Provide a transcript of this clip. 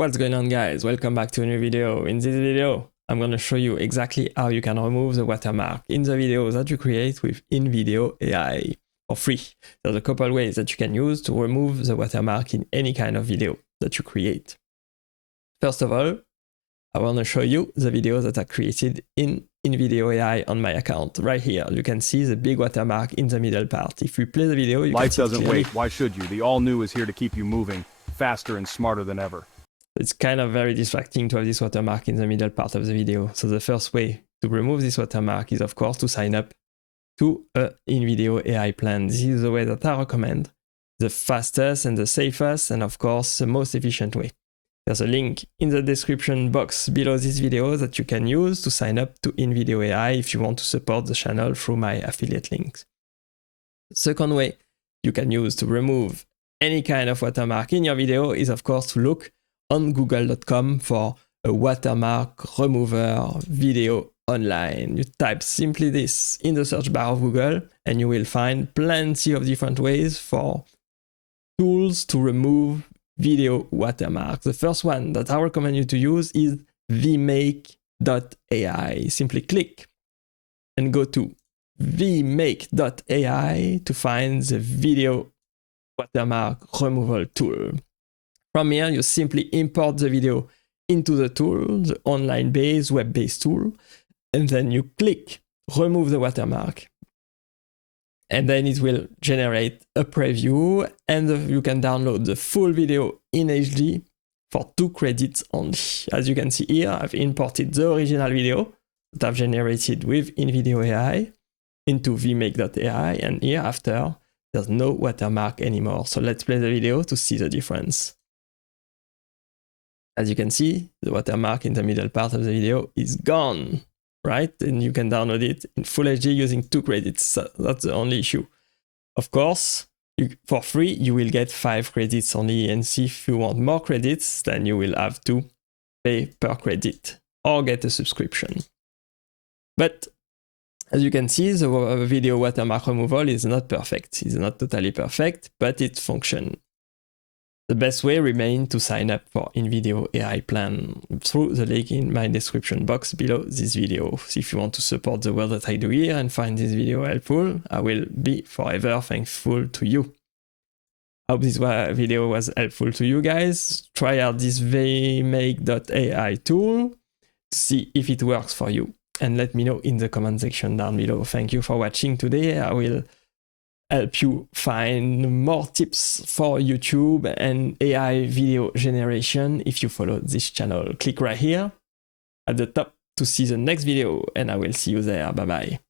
What's going on, guys? Welcome back to a new video. In this video, I'm going to show you exactly how you can remove the watermark in the videos that you create with InVideo AI for free. There's a couple ways that you can use to remove the watermark in any kind of video that you create. First of all, I want to show you the videos that are created in InVideo AI on my account. Right here, you can see the big watermark in the middle part. If we play the video, you Life can see doesn't clearly. wait. Why should you? The all-new is here to keep you moving, faster and smarter than ever. It's kind of very distracting to have this watermark in the middle part of the video. So the first way to remove this watermark is, of course, to sign up to a InVideo AI plan. This is the way that I recommend. The fastest and the safest, and of course, the most efficient way. There's a link in the description box below this video that you can use to sign up to InVideo AI if you want to support the channel through my affiliate links. Second way you can use to remove any kind of watermark in your video is, of course, to look on google.com for a watermark remover video online. You type simply this in the search bar of Google and you will find plenty of different ways for tools to remove video watermarks. The first one that I recommend you to use is vmake.ai. Simply click and go to vmake.ai to find the video watermark removal tool. From here, you simply import the video into the tool, the online-based, web-based tool, and then you click remove the watermark. And then it will generate a preview, and you can download the full video in HD for 2 credits only. As you can see here, I've imported the original video that I've generated with InVideo AI into vmake.ai, and here after, there's no watermark anymore. So let's play the video to see the difference. As you can see, the watermark in the middle part of the video is gone, right? And you can download it in full HD using 2 credits. So that's the only issue. Of course, for free, you will get 5 credits only. And see, if you want more credits, then you will have to pay per credit or get a subscription. But as you can see, the video watermark removal is not perfect. It's not totally perfect, but it functions. The best way remains to sign up for InVideo AI plan through the link in my description box below this video. So if you want to support the work that I do here and find this video helpful, I will be forever thankful to you. I hope this video was helpful to you guys. Try out this vmake.ai tool to see if it works for you. And let me know in the comment section down below. Thank you for watching today. I will help you find more tips for YouTube and AI video generation if you follow this channel. Click right here at the top to see the next video, and I will see you there. Bye bye.